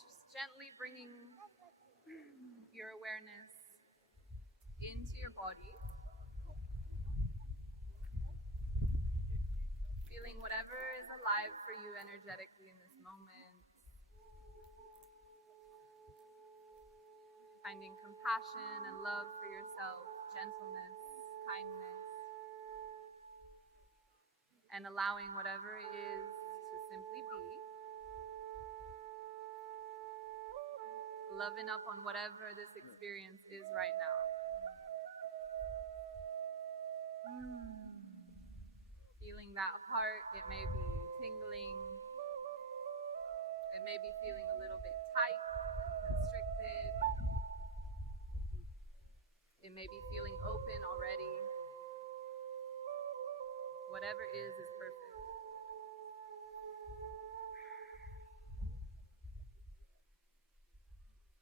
just gently bringing your awareness into your body, feeling whatever is alive for you energetically in this moment, finding compassion and love for yourself, gentleness, kindness, and allowing whatever it is to simply be, loving up on whatever this experience is right now. Feeling that heart, it may be tingling, it may be feeling a little bit tight and constricted, it may be feeling open already. Whatever is perfect.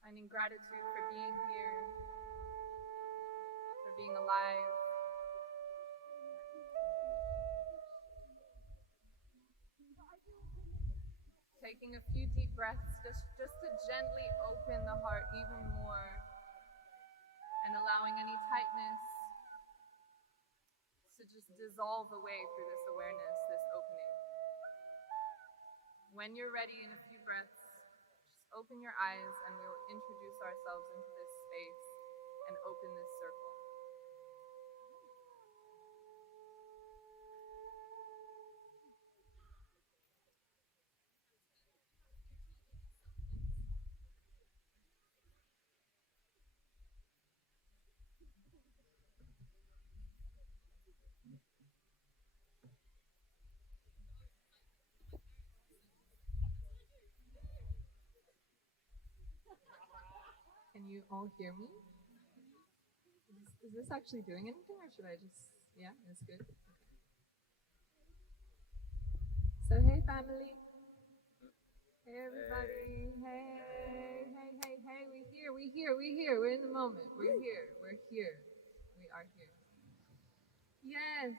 Finding gratitude for being here, for being alive. Taking a few deep breaths just to gently open the heart even more and allowing any tightness to just dissolve away through this awareness, this opening. When you're ready, in a few breaths, just open your eyes and we'll introduce ourselves into this space and open this circle. Can you all hear me? Is this actually doing anything, or should I just, yeah, it's good? Okay. So hey family. Hey everybody. Hey, we're here. We're in the moment. We're here. We are here. Yes,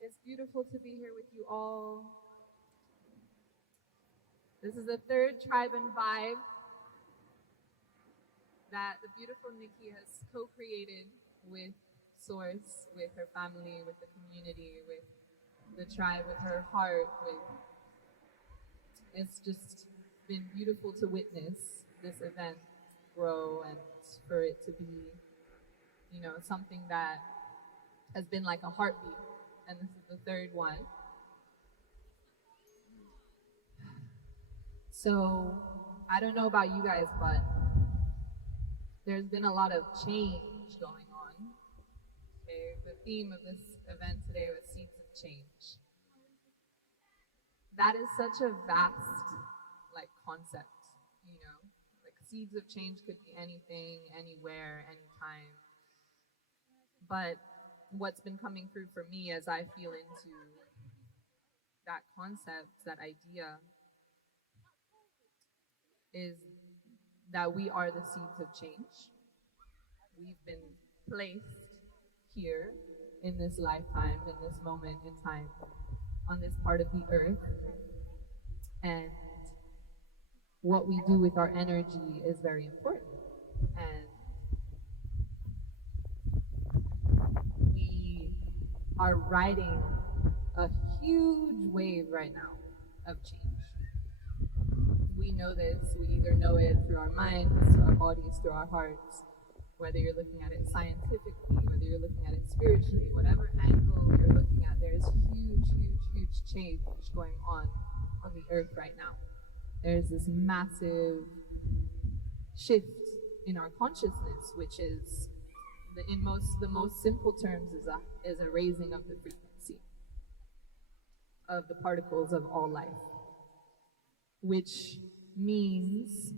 it's beautiful to be here with you all. This is the third Tribe and Vibe that the beautiful Nikki has co-created with Source, with her family, with the community, with the tribe, with her heart. It's just been beautiful to witness this event grow and for it to be, something that has been like a heartbeat. And this is the third one. So I don't know about you guys, but there's been a lot of change going on. Okay, the theme of this event today was Seeds of Change. That is such a vast, concept, Like seeds of change could be anything, anywhere, anytime. But what's been coming through for me as I feel into that concept, that idea, is that we are the seeds of change. We've been placed here in this lifetime, in this moment in time, on this part of the earth. And what we do with our energy is very important. And we are riding a huge wave right now of change. We know this, we either know it through our minds, through our bodies, through our hearts, whether you're looking at it scientifically, whether you're looking at it spiritually, whatever angle you're looking at, there's huge change going on the earth right now. There's this massive shift in our consciousness, which is, the most simple terms, is a raising of the frequency of the particles of all life, which means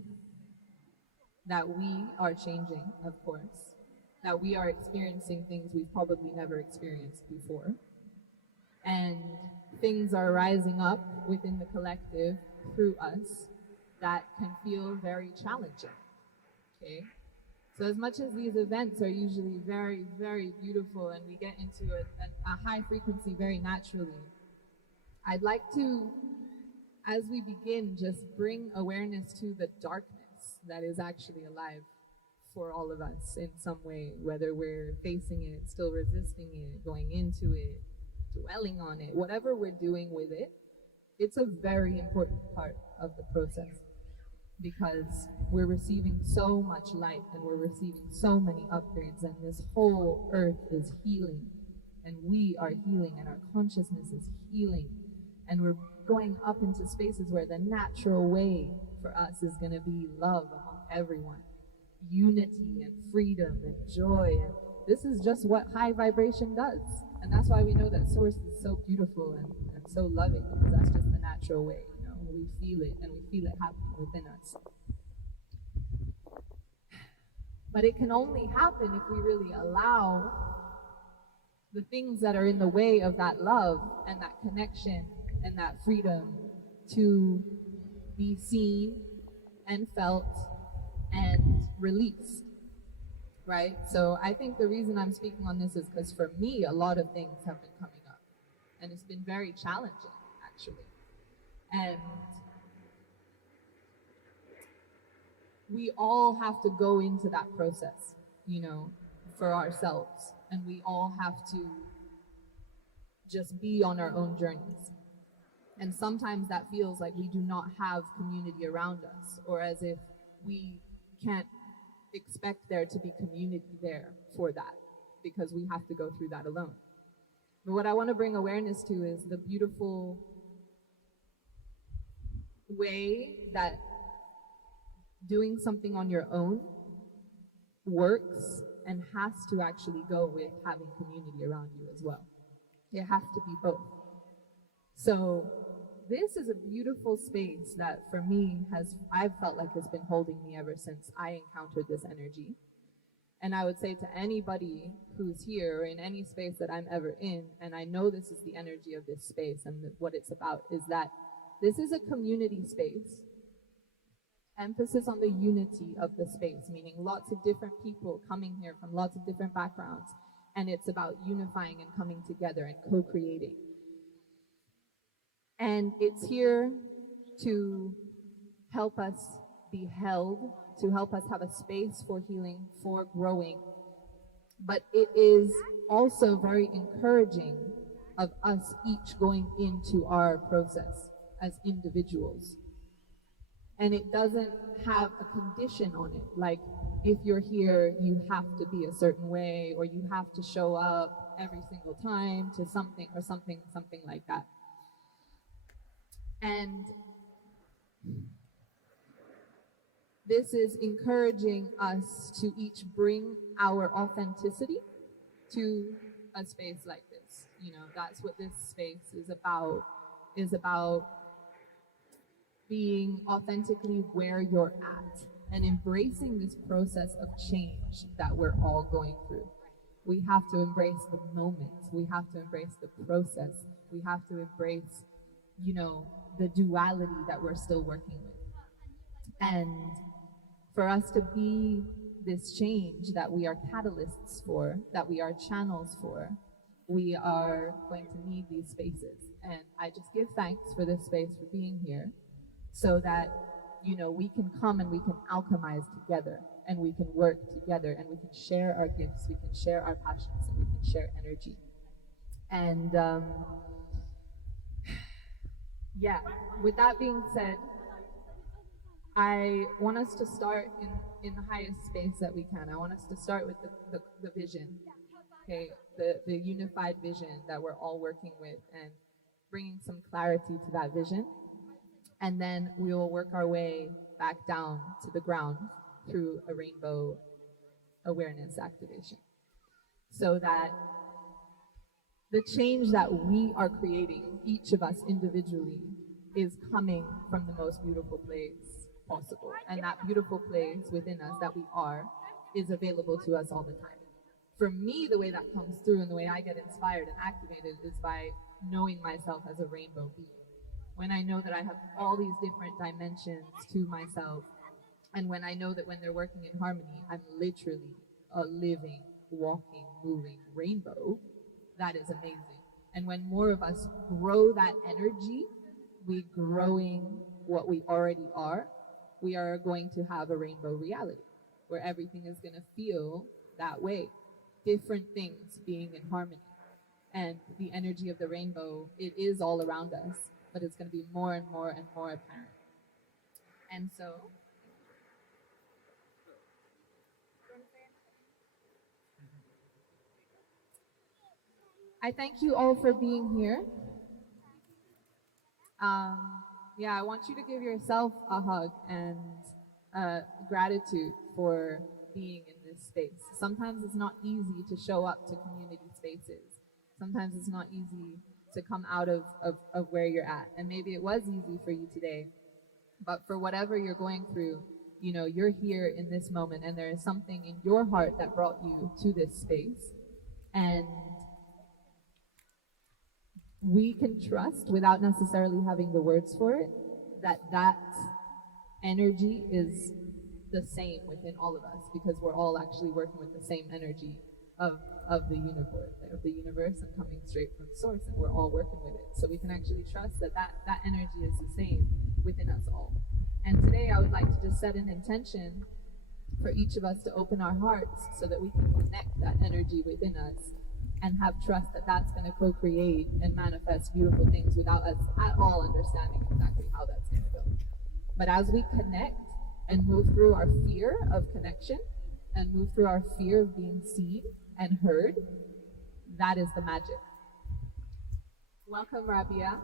that we are changing, of course, that we are experiencing things we've probably never experienced before, and things are rising up within the collective through us that can feel very challenging, okay? So as much as these events are usually very, very beautiful and we get into a high frequency very naturally, I'd like to as we begin, just bring awareness to the darkness that is actually alive for all of us in some way, whether we're facing it, still resisting it, going into it, dwelling on it, whatever we're doing with it, it's a very important part of the process because we're receiving so much light and we're receiving so many upgrades, and this whole earth is healing, and we are healing, and our consciousness is healing, and we're going up into spaces where the natural way for us is going to be love among everyone, unity and freedom and joy. And this is just what high vibration does, and that's why we know that source is so beautiful and so loving, because that's just the natural way. We feel it, and we feel it happening within us. But it can only happen if we really allow the things that are in the way of that love and that connection and that freedom to be seen and felt and released, right? So I think the reason I'm speaking on this is because for me, a lot of things have been coming up, and it's been very challenging, actually. And we all have to go into that process, for ourselves. And we all have to just be on our own journeys. And sometimes that feels like we do not have community around us, or as if we can't expect there to be community there for that, because we have to go through that alone. But what I want to bring awareness to is the beautiful way that doing something on your own works and has to actually go with having community around you as well. It has to be both. So this is a beautiful space that for me I've felt like has been holding me ever since I encountered this energy. And I would say to anybody who's here or in any space that I'm ever in, and I know this is the energy of this space and what it's about, is that this is a community space. Emphasis on the unity of the space, meaning lots of different people coming here from lots of different backgrounds, and it's about unifying and coming together and co-creating. And it's here to help us be held, to help us have a space for healing, for growing. But it is also very encouraging of us each going into our process as individuals. And it doesn't have a condition on it, like if you're here, you have to be a certain way, or you have to show up every single time to something or something like that. And this is encouraging us to each bring our authenticity to a space like this. That's what this space is about being authentically where you're at and embracing this process of change that we're all going through. We have to embrace the moment. We have to embrace the process. We have to embrace, the duality that we're still working with. And for us to be this change that we are catalysts for, that we are channels for, we are going to need these spaces. And I just give thanks for this space, for being here, so that, we can come and we can alchemize together, and we can work together, and we can share our gifts, we can share our passions, and we can share energy. And with that being said, I want us to start in the highest space that we can. I want us to start with the vision, okay, the unified vision that we're all working with, and bringing some clarity to that vision. And then we will work our way back down to the ground through a rainbow awareness activation, so that the change that we are creating, each of us individually, is coming from the most beautiful place possible. And that beautiful place within us that we are is available to us all the time. For me, the way that comes through and the way I get inspired and activated is by knowing myself as a rainbow being. When I know that I have all these different dimensions to myself, and when I know that when they're working in harmony, I'm literally a living, walking, moving rainbow, that is amazing. And when more of us grow that energy, we growing what we already are, we are going to have a rainbow reality where everything is going to feel that way. Different things being in harmony. And the energy of the rainbow, it is all around us, but it's going to be more and more and more apparent. And so, I thank you all for being here. I want you to give yourself a hug and gratitude for being in this space. Sometimes it's not easy to show up to community spaces. Sometimes it's not easy to come out of where you're at. And maybe it was easy for you today, but for whatever you're going through, you're here in this moment, and there is something in your heart that brought you to this space. And we can trust, without necessarily having the words for it, that energy is the same within all of us, because we're all actually working with the same energy of the universe and coming straight from source, and we're all working with it. So we can actually trust that energy is the same within us all. And today I would like to just set an intention for each of us to open our hearts so that we can connect that energy within us and have trust that that's going to co-create and manifest beautiful things without us at all understanding exactly how that's going to go. But as we connect and move through our fear of connection and move through our fear of being seen and heard, that is the magic. Welcome, Rabia.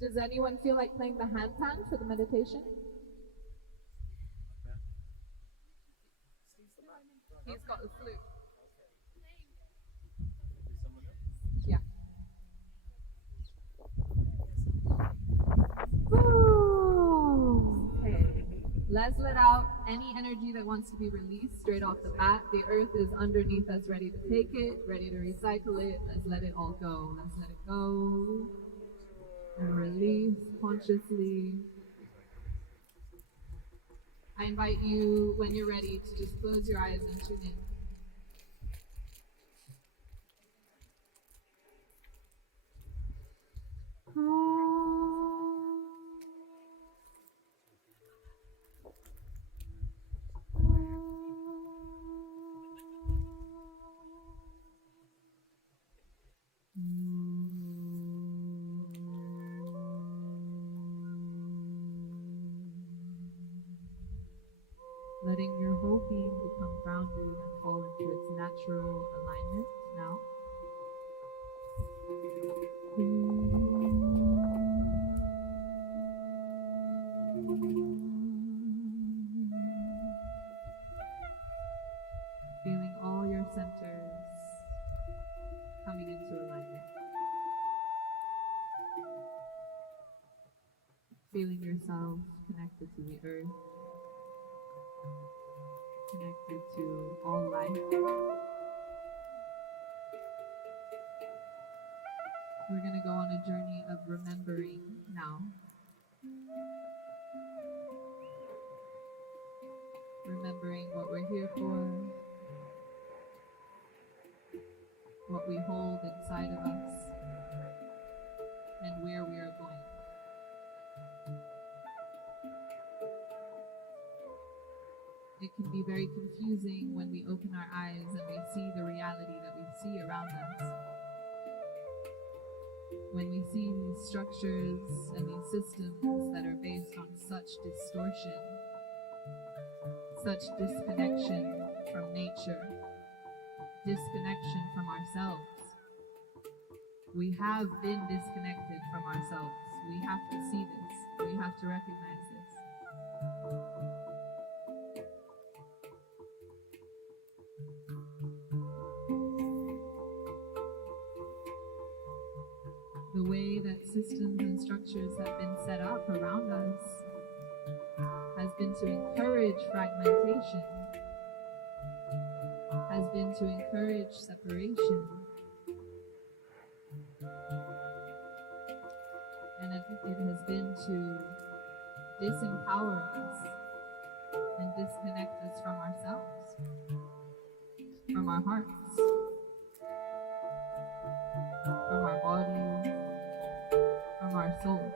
Does anyone feel like playing the hand pan for the meditation? He's got the flute. Yeah. Okay. Let's let out any energy that wants to be released straight off the bat. The earth is underneath us, ready to take it, ready to recycle it. Let's let it all go. Let's let it go. And release consciously. I invite you, when you're ready, to just close your eyes and tune in. Letting your whole being become grounded and fall into its natural alignment now. Feeling all your centers coming into alignment. Feeling yourself connected to the earth, connected to all life. We're going to go on a journey of remembering now. Remembering what we're here for, what we hold inside of us, and where we are going. It can be very confusing when we open our eyes and we see the reality that we see around us. When we see these structures and these systems that are based on such distortion, such disconnection from nature, disconnection from ourselves. We have been disconnected from ourselves. We have to see this. We have to recognize this. The way that systems and structures have been set up around us has been to encourage fragmentation, has been to encourage separation, and it has been to disempower us and disconnect us from ourselves, from our hearts, from our bodies, from our soul,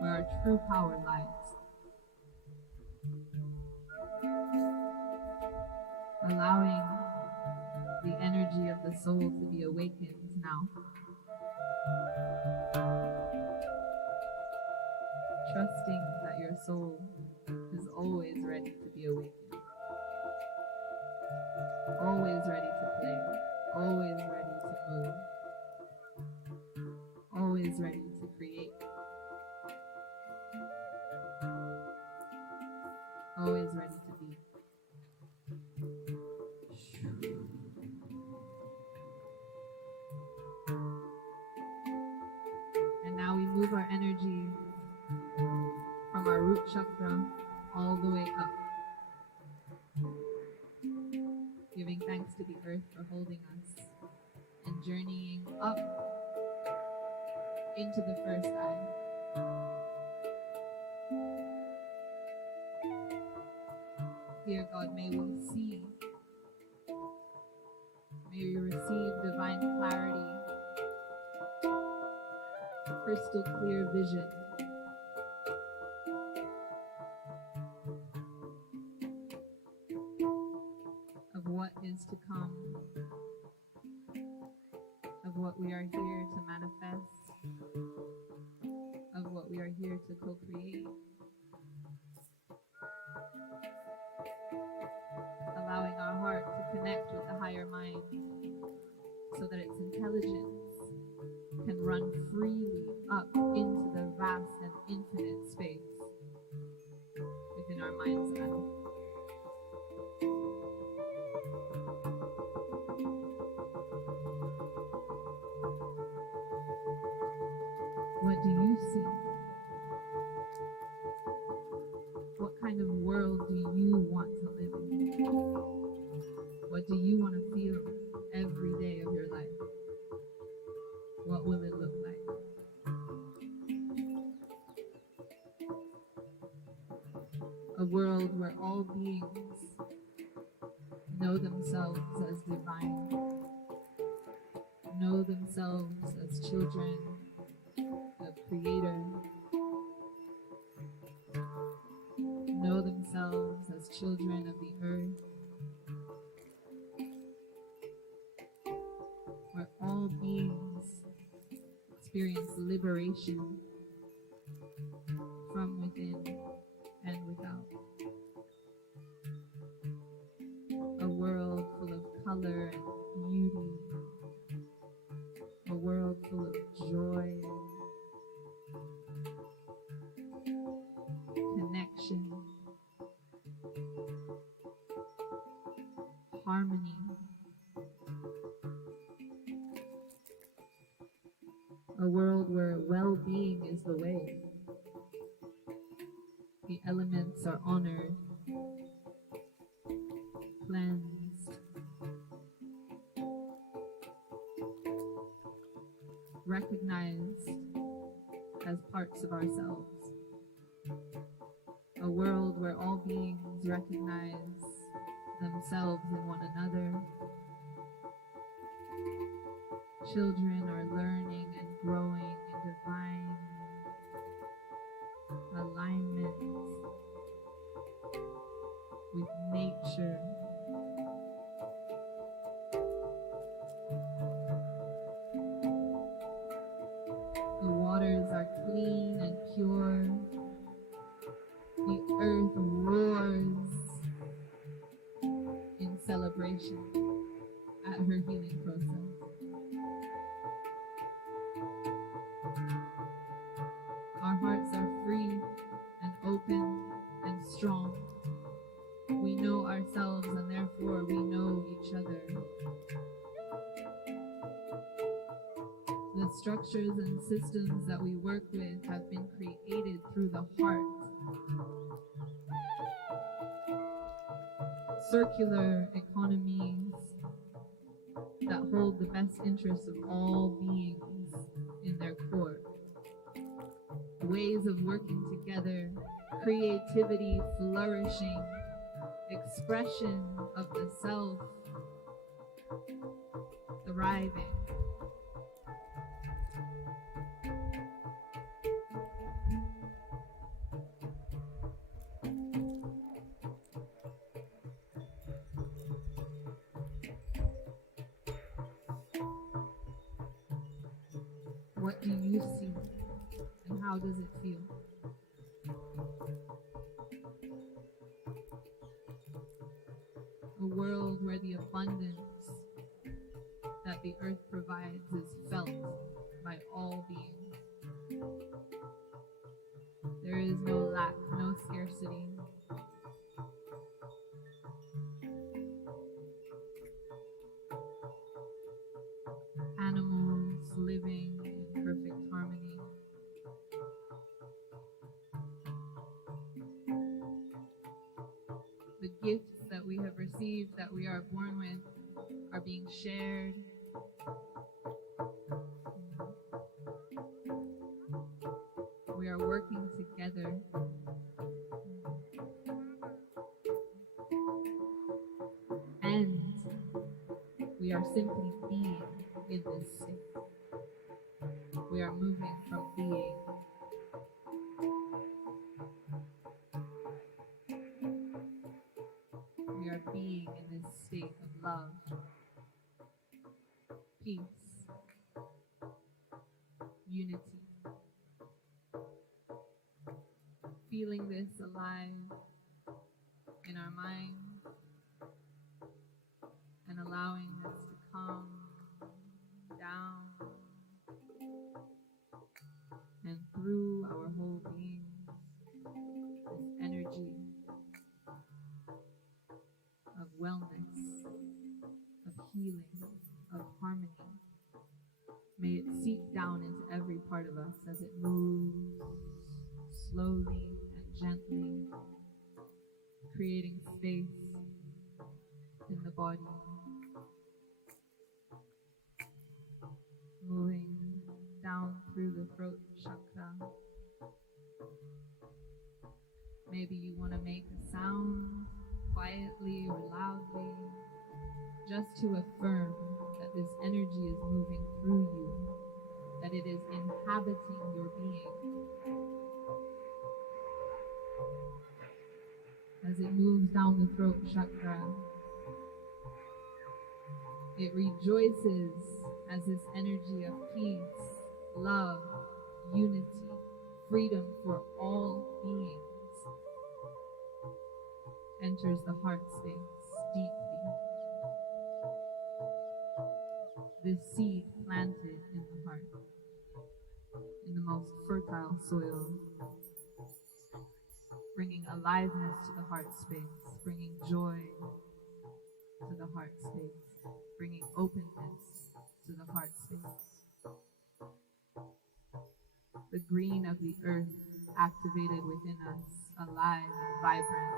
where our true power lies. Allowing the energy of the soul to be awakened now. Trusting that your soul is always ready to be awakened. Always ready to play. Always ready to move. Always ready to create. Always ready to be. And now we move our energy from our root chakra all the way up. Giving thanks to the earth for holding us and journeying up into the first eye. Dear God, may we see, may we receive divine clarity, crystal clear vision, of what is to come, of what we are here to manifest, of what we are here to co-create. Allowing our heart to connect with the higher mind so that its intelligence can run freely up into the vast and infinite space within our mind's eye. What do you see? What kind of world do you want to live in? What do you want to feel every day of your life? What will it look like? A world where all beings know themselves as divine, know themselves as children of Creator, know themselves as children of the earth, where all beings experience liberation from within and without. A world full of color and beauty, a world full of joy, connection, harmony. A world where well-being is the way. The elements are honored, cleansed, recognized as parts of ourselves. A world where all beings recognize themselves in one another. Children are learning and growing in divine alignment with nature. The waters are clean and pure. The earth roars in celebration at her healing process. Our hearts are free We know ourselves and therefore we know each other. The structures and systems that we work with have been created through the heart. Circular economies that hold the best interests of all beings in their core. Ways of working together, creativity flourishing, expression of the self thriving. What do you see and how does it feel? A world where the abundance that the earth provides is felt by all beings. There is no lack, no scarcity. Animals living in perfect harmony. The gifts that we have received, that we are born with, are being shared. We are working together. And we are simply being in this state. We are moving from being. We are being in this state of love, peace, unity. Feeling this alive in our mind and allowing this to come down and through our whole being, this energy of wellness, of healing, of harmony. May it seep down into every part of us as it moves slowly and gently, creating space in the body, moving down through the throat chakra. Maybe you want to make a sound quietly or loudly, just to affirm that this energy is moving through you, that it is inhabiting your being. As it moves down the throat chakra, it rejoices as this energy of peace, love, unity, freedom for all beings enters the heart space deeply. This seed planted in the heart, in the most fertile soil, bringing aliveness to the heart space, bringing joy to the heart space, bringing openness to the heart space. The green of the earth activated within us, alive and vibrant.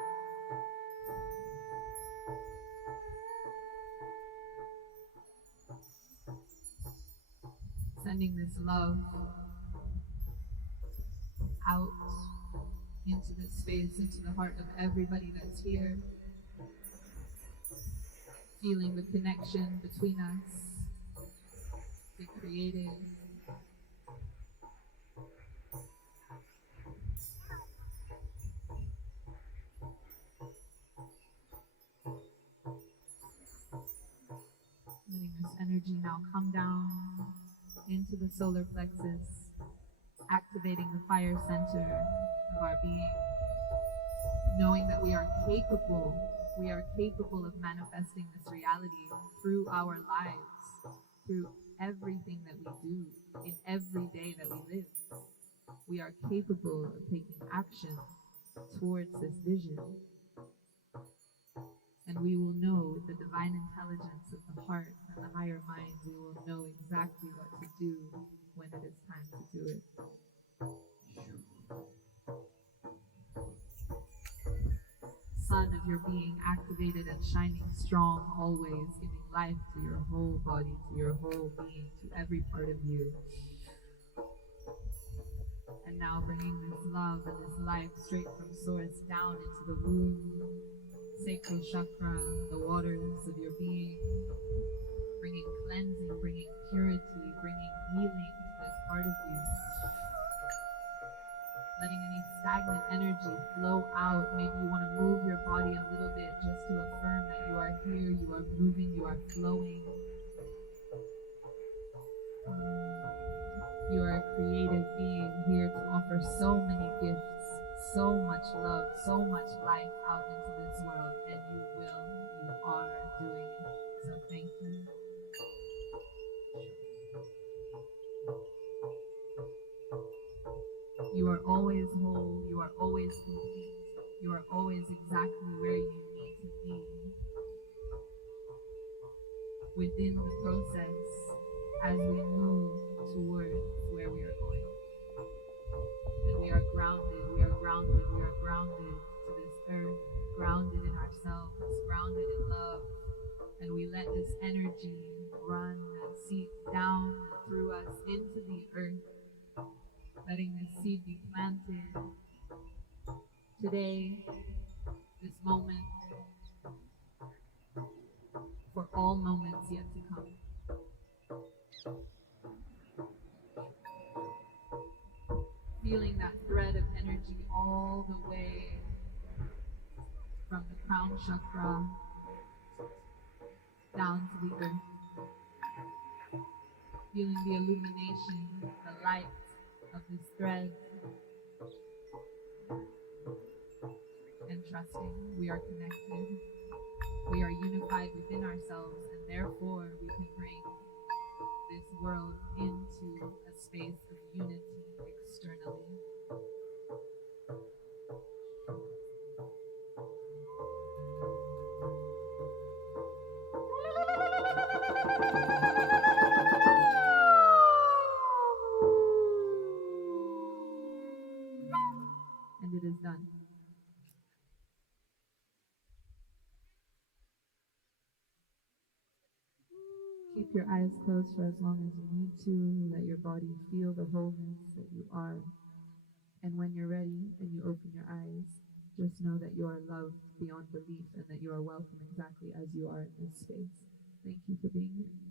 Sending this love out into this space, into the heart of everybody that's here. Feeling the connection between us, the creative. Letting this energy now come down into the solar plexus, activating the fire center of our being, knowing that we are capable of manifesting this reality through our lives, through everything that we do, in every day that we live. We are capable of taking action towards this vision. divine intelligence of the heart and the higher mind, we will know exactly what to do when it is time to do it. Sun of your being activated and shining strong always, giving life to your whole body, to your whole being, to every part of you. And now bringing this love and this life straight from source down into the womb, sacral chakra, the waters of your being, bringing cleansing, bringing purity, bringing healing to this part of you. Letting any stagnant energy flow out. Maybe you want to move your body a little bit just to affirm that you are here, you are moving, you are flowing. You are a creative being here to offer so many gifts, so much love, so much life out into this world, and you are doing it. So thank you. You are always whole, you are always complete, you are always exactly where you need to be within the process as we move towards where we are going. And we are grounded, we are grounded, we are grounded to this earth, grounded in ourselves, grounded in love, and we let this energy run and seep down through us into the earth, letting this seed be planted today, this moment, for all moments yet to come. Feeling that thread of energy all the way from the crown chakra down to the earth. Feeling the illumination, the light of this thread, and trusting we are connected. We are unified within ourselves, and therefore we can bring this world into a space of unity externally. And it is done. Keep your eyes closed for as long as you need to. Let your body feel the wholeness that you are. And when you're ready and you open your eyes, just know that you are loved beyond belief and that you are welcome exactly as you are in this space. Thank you for being here.